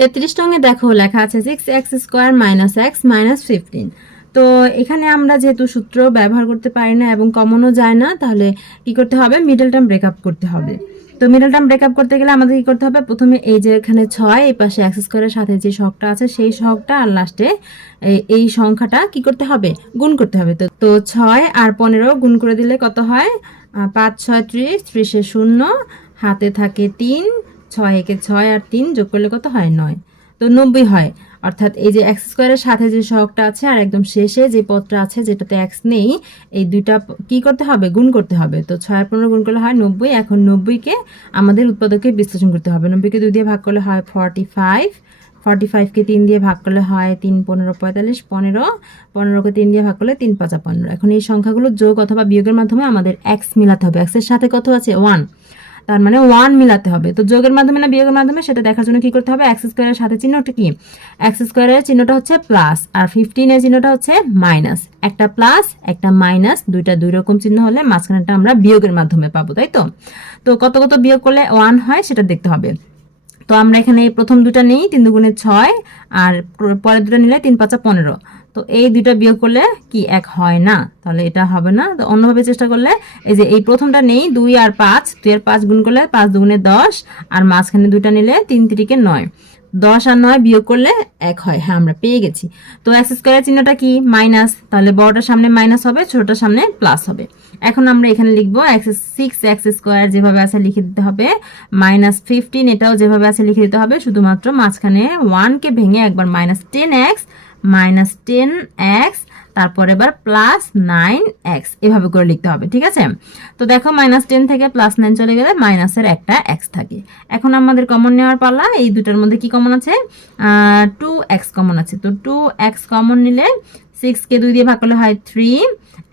তেত্রিশ রঙে দেখো লেখা আছে six X square minus X minus fifteen তো এখানে আমরা যেহেতু সূত্র ব্যবহার করতে পারি না এবং কমনও যায় না, তাহলে কি করতে হবে? মিডল টার্ম ব্রেকআপ করতে হবে। তো মিডল টার্ম ব্রেকআপ করতে গেলে আমাদের কি করতে হবে? প্রথমে এই যে এখানে ছয়, এই পাশে এক্স স্কোয়ারের সাথে যে শখটা আছে, সেই শখটা আর লাস্টে এই সংখ্যাটা কি করতে হবে? গুণ করতে হবে। তো তো ছয় আর পনেরো গুণ করে দিলে কত হয়? পাঁচ, ছয়, ত্রিশ, ত্রিশে শূন্য, হাতে থাকে তিন ছয় একে ছয় আর তিন যোগ করলে কত হয় নয়? তো নব্বই হয়। অর্থাৎ এই যে এক্স স্কোয়ারের সাথে যে সহগটা আছে আর একদম শেষে যে পদটা আছে যেটাতে এক্স নেই, এই দুইটা কি করতে হবে? গুণ করতে হবে। তো ছয় পনেরো গুণ করলে হয় নব্বই। এখন নব্বইকে আমাদের উৎপাদকে বিশ্লেষণ করতে হবে। নব্বইকে দুই দিয়ে ভাগ করলে হয় ফর্টি ফাইভ ফর্টি ফাইভকে তিন দিয়ে ভাগ করলে হয় তিন পনেরো পঁয়তাল্লিশ, পনেরো। পনেরোকে তিন দিয়ে ভাগ করলে তিন পাঁচা পনেরো। এখন এই সংখ্যাগুলো যোগ অথবা বিয়োগের মাধ্যমে আমাদের এক্স মিলাতে হবে। এক্সের সাথে কত আছে? ওয়ান তার মানে ওয়ান মিলাতে হবে। তো যোগের মাধ্যমে না বিয়োগের মাধ্যমে সেটা দেখার জন্য কি করতে হবে? এক্স স্কোয়ারের সাথে চিহ্নটা কি? এক্স স্কোয়ারের চিহ্নটা হচ্ছে প্লাস আর ফিফটিনের চিহ্নটা হচ্ছে মাইনাস একটা প্লাস একটা মাইনাস দুইটা দুই রকম চিহ্ন হলে মাঝখানেটা আমরা বিয়োগের মাধ্যমে পাবো, তাই তো? তো কত কত বিয়োগ করলে ওয়ান হয় সেটা দেখতে হবে। তো আমরা এখানে প্রথম দুটা নেই, তিন দুগুণে ছয়, আর পরের দুটো নিলে তিন পাঁচা পনেরো। তো এই দুইটা বিয়োগ করলে কি এক হয় না? তাহলে এটা হবে না। তো অন্যভাবে চেষ্টা করলে এই যে এই প্রথমটা নেই, দুই আর পাঁচ, দুই আর পাঁচ গুণ করলে পাঁচ দুগুণে দশ, আর মাঝখানে দুইটা নিলে তিন তিরিকে নয়। দশ আর নয় বিয়োগ করলে এক হয়। হ্যাঁ আমরা পেয়ে গেছি। তো এক্স স্কোয়ারের চিহ্নটা কি? মাইনাস। তাহলে বড়টার সামনে মাইনাস হবে, ছোটটার সামনে প্লাস হবে। এখন আমরা এখানে লিখব এক্স সিক্স এক্স স্কোয়ার যেভাবে আছে লিখে দিতে হবে। মাইনাস ফিফটিন এটাও যেভাবে আছে লিখে দিতে হবে, শুধুমাত্র মাঝখানে ওয়ানকে ভেঙে একবার minus ten X minus ten X, তারপর এবার প্লাস নাইন এক্স। এভাবে করে লিখতে হবে, ঠিক আছে? তো দেখো, মাইনাস টেন থেকে প্লাস নাইন চলে গেলে মাইনাসের একটা এক্স থাকে। এখন আমাদের কমন নেওয়ার পালা, এই দুটার মধ্যে কি কমন আছে? টু এক্স কমন আছে। তো টু এক্স কমন নিলে সিক্সকে দুই দিয়ে ভাগ করলে হয় থ্রি।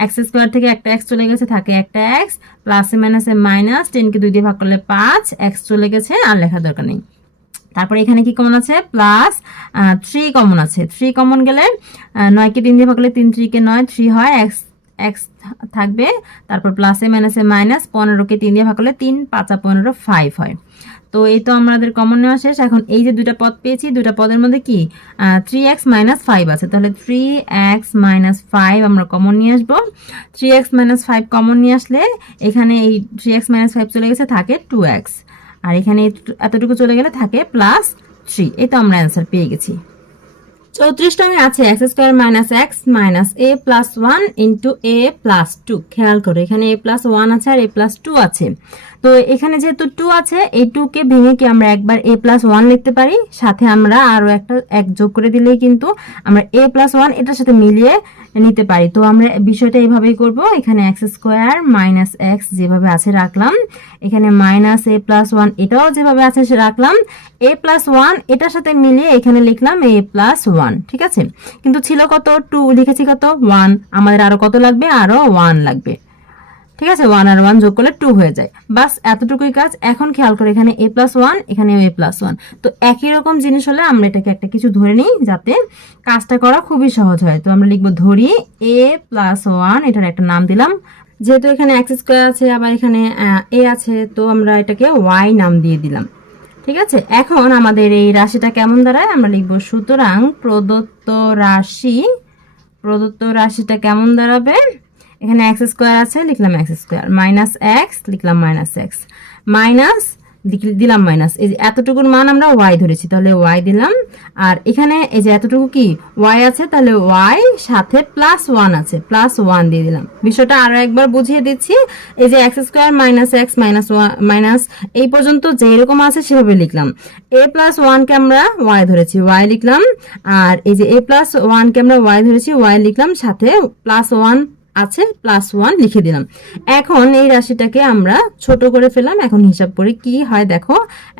এক্স স্কোয়ার থেকে একটা এক্স চলে গেছে, থাকে একটা এক্স। প্লাসে মাইনাসে মাইনাস, টেনকে দুই দিয়ে ভাগ করলে পাঁচ। এক্স চলে গেছে, আর লেখার দরকার নেই। তারপরে এখানে কি কমন আছে? প্লাস থ্রি কমন আছে। থ্রি কমন গেলে নয়কে তিন দিয়ে ভাগ করলে তিন থ্রিকে নয় থ্রি হয় এক্স এক্স থাকবে। তারপর প্লাসে মাইনাসে মাইনাস পনেরোকে তিন দিয়ে ভাগ করলে তিন, পাঁচা পনেরো ফাইভ হয়। তো এই তো আমাদের কমন নেওয়া শেষ। এখন এই যে দুটা পদ পেয়েছি দুটা পদের মধ্যে কি? থ্রি এক্স মাইনাস ফাইভ আছে। তাহলে থ্রি এক্স মাইনাস ফাইভ আমরা কমন নিয়ে আসব। Three X minus five common নিয়ে আসলে এখানে এই থ্রি এক্স মাইনাস ফাইভ চলে গেছে, থাকে টু এক্স আর এখানে এতটুকু চলে গেলে থাকে প্লাস থ্রি এই তো আমরা অ্যান্সার পেয়ে গেছি। চৌত্রিশ রঙে আছে X square minus X minus A plus one into A plus two খেয়াল করো, এখানে এ প্লাস ওয়ান আছে আর এ প্লাস টু আছে। তো এখানে যেহেতু টু আছে, এই টুকে ভেঙে কি আমরা একবার এ প্লাস ওয়ান লিখতে পারি? সাথে আমরা আরও একটা এক যোগ করে দিলেই কিন্তু আমরা এ প্লাস ওয়ান এটার সাথে মিলিয়ে নিতে পারি। তো আমরা বিষয়টা এইভাবেই করব। এখানে এক্স স্কোয়ার মাইনাস এক্স যেভাবে আছে রাখলাম। এখানে মাইনাস এ প্লাস ওয়ান এটাও যেভাবে আছে সে রাখলাম। এ প্লাস ওয়ান এটার সাথে মিলিয়ে এখানে লিখলাম এ প্লাস ওয়ান ঠিক আছে? কিন্তু ছিল কত? টু লিখেছি কত? ওয়ান আমাদের আরও কত লাগবে? আরও ওয়ান লাগবে। ঠিক আছে? ওয়ান আর ওয়ান যোগ করলে টু হয়ে যায়। বাস এতটুকুই কাজ। এখন খেয়াল করে, এখানে এ প্লাস ওয়ান এখানে এ প্লাস ওয়ান তো একই রকম জিনিস হলে আমরা এটাকে একটা কিছু ধরে নিই যাতে কাজটা করা খুবই সহজ হয়। তো আমরা লিখব ধরি এ প্লাস ওয়ান এটার একটা নাম দিলাম। যেহেতু এখানে এক্স স্কোয়ার আছে, আবার এখানে এ আছে, তো আমরা এটাকে ওয়াই নাম দিয়ে দিলাম। ঠিক আছে? এখন আমাদের এই রাশিটা কেমন দাঁড়ায়? আমরা লিখব, সুতরাং প্রদত্ত রাশি, প্রদত্ত রাশিটা কেমন দাঁড়াবে? এখানে এক্স স্কোয়ার আছে, লিখলাম এক্স স্কোয়ার। মাইনাস এক্স লিখলাম মাইনাস এক্স মাইনাস দিলাম মাইনাস। এই যে এতটুকুর মান আমরা ওয়াই ধরেছি, তাহলে ওয়াই দিলাম। আর এখানে এই যে এতটুকু কি? ওয়াই আছে, তাহলে ওয়াই সাথে প্লাস ওয়ান আছে প্লাস ওয়ান দিয়ে দিলাম। বিষয়টা আরও একবার বুঝিয়ে দিচ্ছি। এই যে X square minus X minus one minus এই পর্যন্ত যেরকম আছে সেভাবে লিখলাম। এ প্লাস ওয়ানকে আমরা ওয়াই ধরেছি ওয়াই লিখলাম। আর এই যে এ প্লাস ওয়ানকে আমরা ওয়াই ধরেছি ওয়াই লিখলাম সাথে প্লাস ওয়ান আছে প্লাস ওয়ান লিখে দিলাম। এখন এই রাশিটাকে আমরা ছোট করে ফেলাম এখন হিসাব করে কি হয় দেখো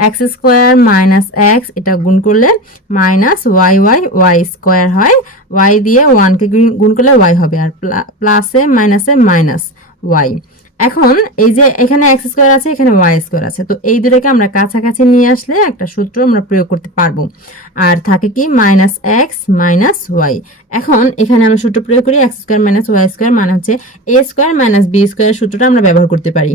এক্স স্কোয়ার মাইনাস এক্স এটা গুণ করলে minus Y Y Y square হয়। ওয়াই দিয়ে ওয়ানকে গুণ করলে ওয়াই হবে, আর প্লাসে মাইনাসে মাইনাস ওয়াই এখন এই যে এখানে এক্স স্কোয়ার আছে, এখানে ওয়াই স্কোয়ার আছে। তো এই দুটাকে আমরা কাছাকাছি নিয়ে আসলে একটা সূত্র আমরা প্রয়োগ করতে পারব। আর থাকে কি মাইনাস এক্স মাইনাস ওয়াই এখন এখানে আমরা সূত্র প্রয়োগ করি X square minus Y square মানে হচ্ছে A square minus B square সূত্রটা আমরা ব্যবহার করতে পারি।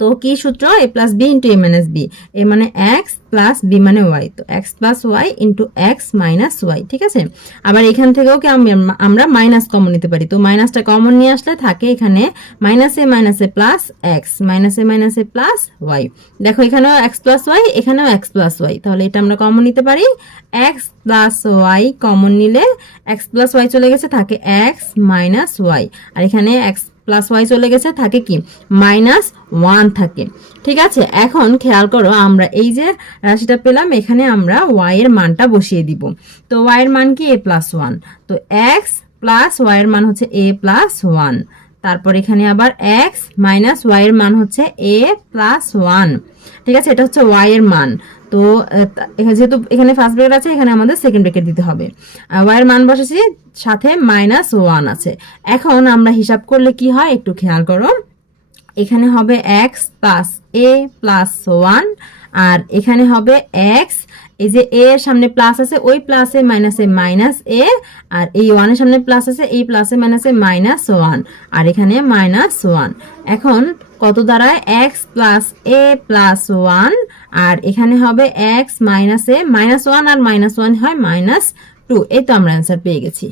তো কি সূত্র? A plus B into A minus B A মানে এক্স প্লাস বি মানে ওয়াই তো X plus Y into X minus Y ঠিক আছে? আবার এখান থেকেও কি আম- আমরা মাইনাস কমন নিতে পারি। তো মাইনাসটা কমন নিয়ে আসলে থাকে এখানে মাইনাসে মাইনাসে প্লাস এক্স মাইনাসে মাইনাসে প্লাস ওয়াই দেখো এখানেও এক্স প্লাস ওয়াই এখানেও এক্স প্লাস ওয়াই তাহলে এটা আমরা কমন নিতে পারি। এক্স প্লাস ওয়াই কমন নিলে এক্স প্লাস ওয়াই চলে গেছে, থাকে এক্স মাইনাস ওয়াই আর এখানে এক্স প্লাস ওয়াই চলে গেছে, থাকে কি? মাইনাস ওয়ান থাকে। ঠিক আছে? এখন খেয়াল করো, আমরা এই যে রাশিটা পেলাম, এখানে আমরা ওয়াই এর মানটা বসিয়ে দিব। তো ওয়াই এর মান কি? এ প্লাস ওয়ান তো এক্স প্লাস ওয়াই এর মান হচ্ছে এ প্লাস ওয়ান তারপর এখানে আবার এক্স মাইনাস ওয়াই এর মান হচ্ছে এ প্লাস ওয়ান ঠিক আছে? এটা হচ্ছে ওয়াই এর মান। তো যেহেতু এখানে ফার্স্ট ব্রেকেট আছে, এখানে আমাদের সেকেন্ড ব্রেকেট দিতে হবে। ওয়াই এর মান বসেছি, সাথে মাইনাস ওয়ান আছে। এখন আমরা হিসাব করলে কি হয়, একটু খেয়াল করো। এখানে হবে X plus A plus one আর এখানে হবে এক্স এই যে এ এর সামনে প্লাস আছে, ওই প্লাসে মাইনাসে মাইনাস এ আর এই ওয়ানের সামনে প্লাস আছে, এই প্লাসে মাইনাসে মাইনাস ওয়ান আর এখানে মাইনাস ওয়ান এখন কত দাঁড়ায়? X plus A plus one আর এখানে হবে X minus A minus one R minus one হয় মাইনাস টু এই তো আমরা অ্যান্সার পেয়ে গেছি।